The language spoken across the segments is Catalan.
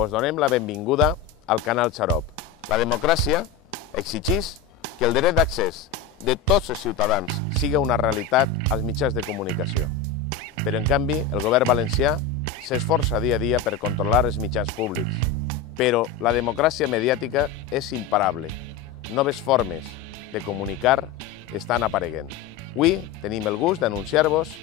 vos donem la benvinguda al canal Xarop. La democràcia exigeix que el dret d'accés de tots els ciutadans sigui una realitat als mitjans de comunicació. Però, en canvi, el govern valencià s'esforça dia a dia per controlar els mitjans públics. Però la democràcia mediàtica és imparable. Noves formes de comunicar estan apareguent. Avui tenim el gust d'anunciar-vos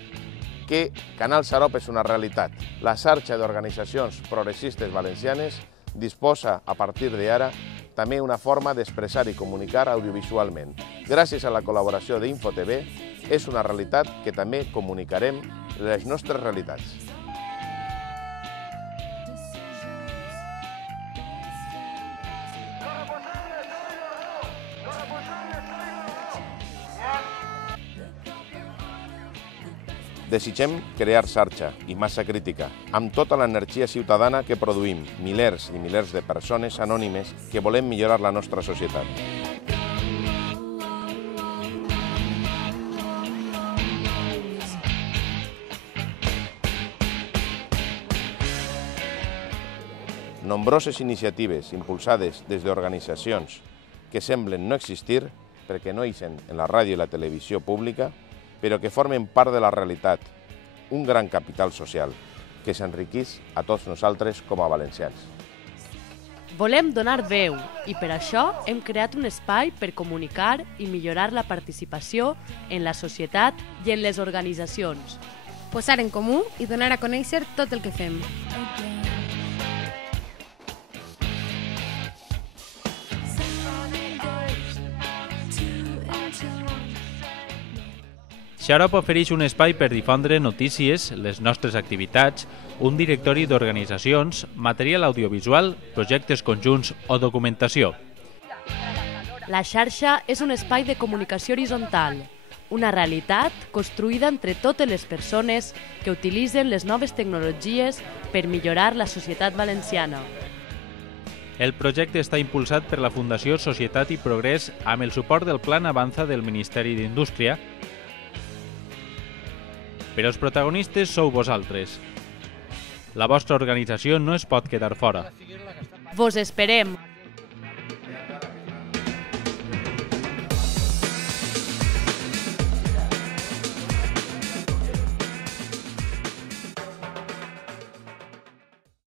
que Canal Xarop és una realitat. La xarxa d'organitzacions progressistes valencianes disposa, a partir d'ara, també una forma d'expressar i comunicar audiovisualment. Gràcies a la col·laboració d'InfoTV, és una realitat que també comunicarem les nostres realitats. Desitgem crear xarxa i massa crítica, amb tota l'energia ciutadana que produïm, milers i milers de persones anònimes que volem millorar la nostra societat. Nombroses iniciatives impulsades des d'organitzacions que semblen no existir perquè no ixen en la ràdio i la televisió pública, però que formen part de la realitat, un gran capital social que s'enriqueix a tots nosaltres com a valencians. Volem donar veu i per això hem creat un espai per comunicar i millorar la participació en la societat i en les organitzacions. Posar en comú i donar a conèixer tot el que fem. Xarop ofereix un espai per difondre notícies, les nostres activitats, un directori d'organitzacions, material audiovisual, projectes conjunts o documentació. La xarxa és un espai de comunicació horitzontal, una realitat construïda entre totes les persones que utilitzen les noves tecnologies per millorar la societat valenciana. El projecte està impulsat per la Fundació Societat i Progrés amb el suport del Plan Avanza del Ministeri d'Indústria, però els protagonistes sou vosaltres. La vostra organització no es pot quedar fora. Vos esperem!